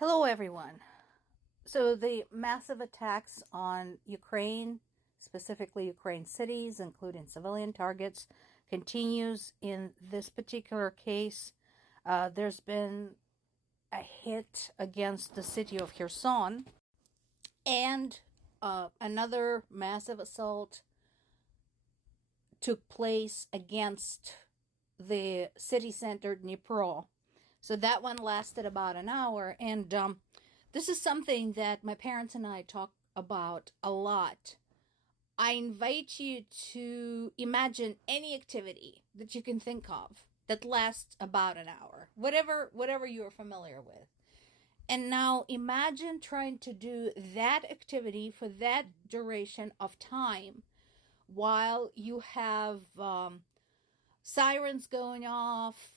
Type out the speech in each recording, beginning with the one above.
Hello, everyone. So, the massive attacks on Ukraine, specifically Ukraine cities, including civilian targets, continues in this particular case. There's been a hit against the city of Kherson, and another massive assault took place against the city center Dnipro. So that one lasted about an hour, and this is something that my parents and I talk about a lot. I invite you to imagine any activity that you can think of that lasts about an hour, whatever you're familiar with. And now imagine trying to do that activity for that duration of time while you have sirens going off,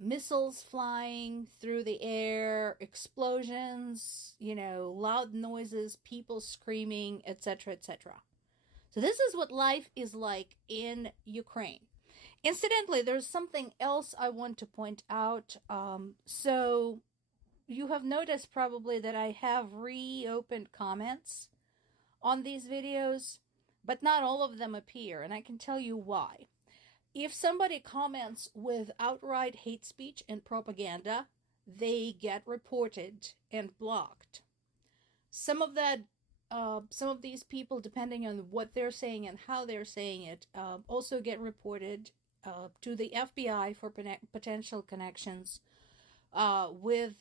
missiles flying through the air, explosions, loud noises, people screaming, etc., etc. So this is what life is like in Ukraine. Incidentally, there's something else I want to point out. So you have noticed probably that I have reopened comments on these videos, but not all of them appear, and I can tell you why. If somebody comments with outright hate speech and propaganda, they get reported and blocked. Some of these people, depending on what they're saying and how they're saying it, also get reported to the FBI for potential connections with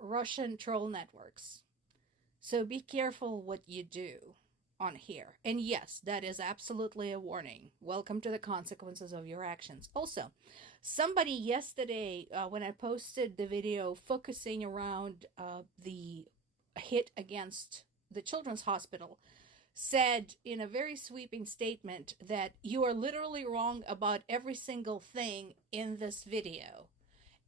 Russian troll networks. So be careful what you do on here. And yes, that is absolutely a warning. Welcome to the consequences of your actions. Also, somebody yesterday, when I posted the video focusing around the hit against the children's hospital, said in a very sweeping statement that you are literally wrong about every single thing in this video,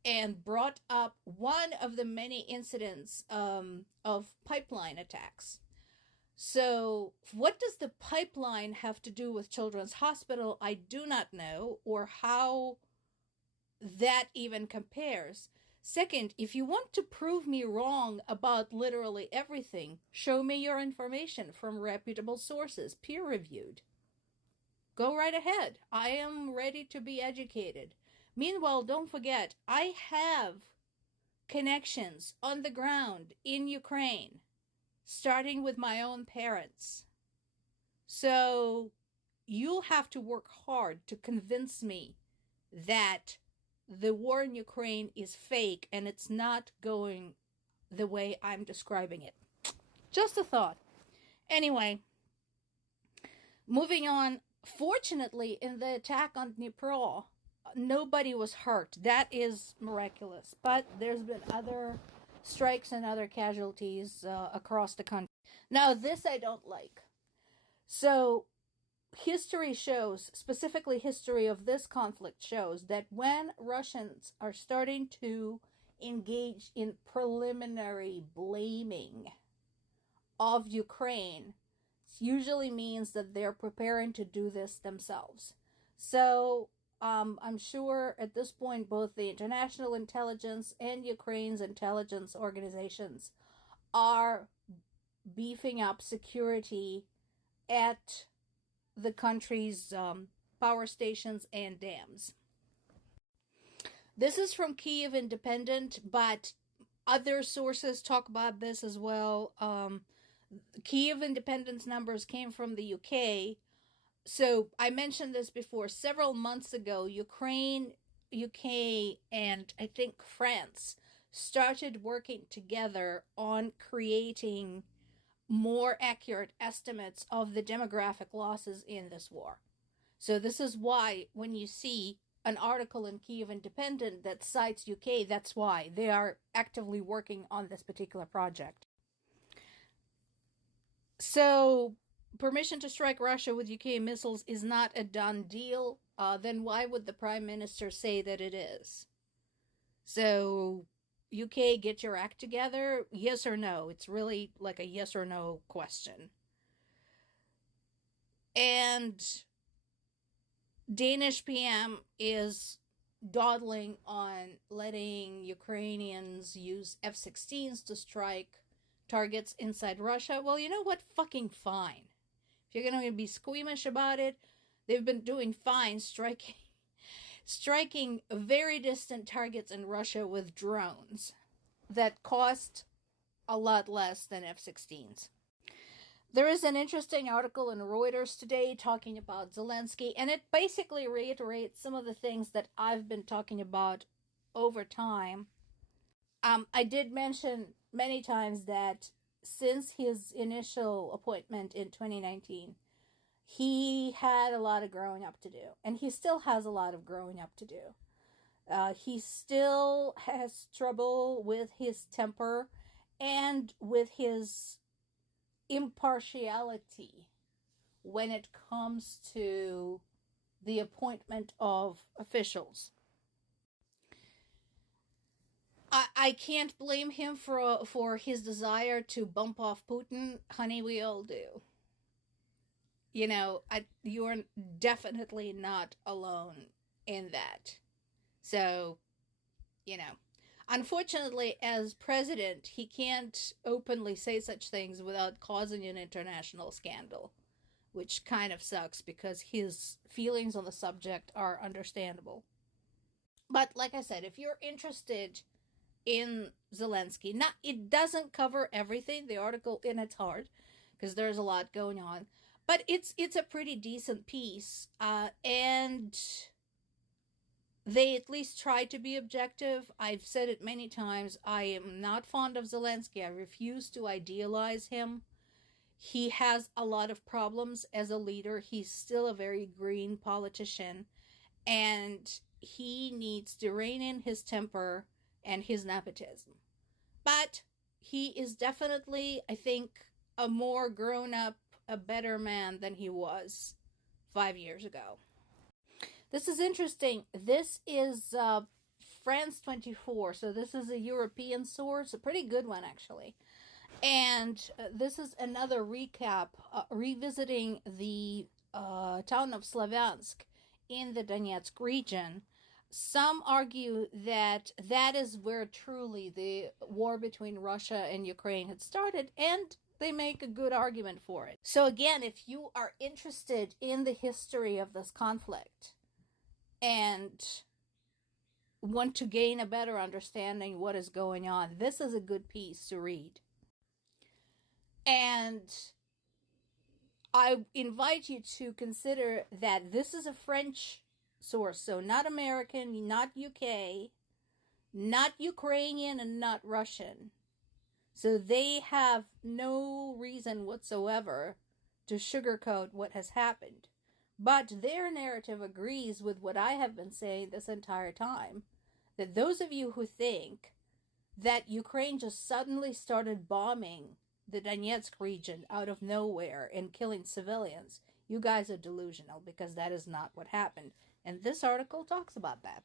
and brought up one of the many incidents of pipeline attacks. So what does the pipeline have to do with Children's Hospital? I do not know, or how that even compares. Second, if you want to prove me wrong about literally everything, show me your information from reputable sources, peer-reviewed. Go right ahead. I am ready to be educated. Meanwhile, don't forget, I have connections on the ground in Ukraine, starting with my own parents. So you'll have to work hard to convince me that the war in Ukraine is fake and it's not going the way I'm describing it. Just a thought. Anyway, moving on. Fortunately, in the attack on Dnipro, nobody was hurt. That is miraculous. But there's been other strikes and other casualties across the country. Now, this I don't like. So, history shows, specifically history of this conflict shows, that when Russians are starting to engage in preliminary blaming of Ukraine, it usually means that they're preparing to do this themselves. So, I'm sure at this point both the international intelligence and Ukraine's intelligence organizations are beefing up security at the country's power stations and dams. This is from Kiev Independent, but other sources talk about this as well. Kiev Independent's numbers came from the UK. So I mentioned this before. Several months ago, Ukraine, UK, and I think France started working together on creating more accurate estimates of the demographic losses in this war. So this is why when you see an article in Kiev Independent that cites UK, that's why they are actively working on this particular project. So permission to strike Russia with UK missiles is not a done deal. Then why would the Prime Minister say that it is? So UK, get your act together? Yes or no? It's really like a yes or no question. And Danish PM is dawdling on letting Ukrainians use F-16s to strike targets inside Russia. Well, you know what? Fucking fine. If you're going to be squeamish about it, they've been doing fine striking very distant targets in Russia with drones that cost a lot less than F-16s. There is an interesting article in Reuters today talking about Zelensky, and it basically reiterates some of the things that I've been talking about over time. I did mention many times that since his initial appointment in 2019, he had a lot of growing up to do, and he still has a lot of growing up to do. He still has trouble with his temper and with his impartiality when it comes to the appointment of officials. I can't blame him for his desire to bump off Putin. Honey, we all do. You know, you're definitely not alone in that. So, you know, unfortunately, as president, he can't openly say such things without causing an international scandal, which kind of sucks because his feelings on the subject are understandable. But like I said, if you're interested in Zelensky, it doesn't cover everything. The article, and it's hard because there's a lot going on, but it's a pretty decent piece, and they at least try to be objective. I've said it many times. I am not fond of Zelensky. I refuse to idealize him. He has a lot of problems as a leader. He's still a very green politician, and he needs to rein in his temper and his nepotism. But he is definitely, I think, a more grown up, a better man than he was 5 years ago. This is interesting. This is France 24, so this is a European source, a pretty good one actually. And this is another recap, revisiting the town of Slavyansk in the Donetsk region. Some argue that that is where truly the war between Russia and Ukraine had started, and they make a good argument for it. So again, if you are interested in the history of this conflict and want to gain a better understanding what is going on, this is a good piece to read. And I invite you to consider that this is a French source, so not American, not UK, not Ukrainian, and not Russian. So they have no reason whatsoever to sugarcoat what has happened. But their narrative agrees with what I have been saying this entire time. That those of you who think that Ukraine just suddenly started bombing the Donetsk region out of nowhere and killing civilians, you guys are delusional, because that is not what happened. And this article talks about that.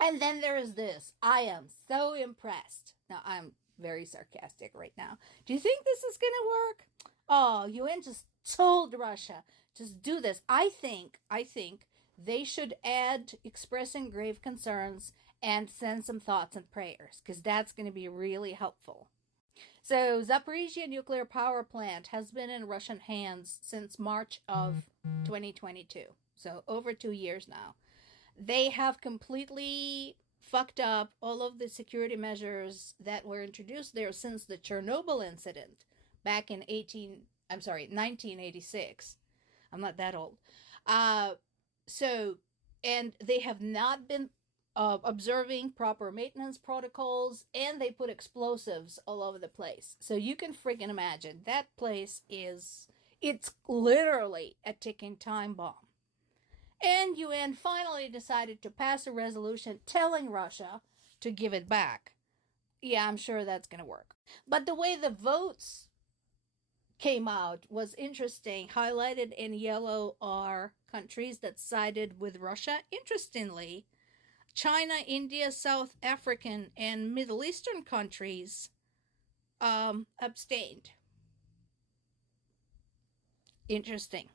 And then there is this. I am so impressed. Now, I'm very sarcastic right now. Do you think this is going to work? Oh, UN just told Russia, just do this. I think they should add expressing grave concerns and send some thoughts and prayers, because that's going to be really helpful. So, Zaporizhia nuclear power plant has been in Russian hands since March of 2022. So, over 2 years now. They have completely fucked up all of the security measures that were introduced there since the Chernobyl incident back in 1986. I'm not that old. And they have not been observing proper maintenance protocols, and they put explosives all over the place. So you can freaking imagine that place it's literally a ticking time bomb. And UN finally decided to pass a resolution telling Russia to give it back. Yeah, I'm sure that's going to work. But the way the votes came out was interesting. Highlighted in yellow are countries that sided with Russia. Interestingly, China, India, South African, and Middle Eastern countries abstained. Interesting.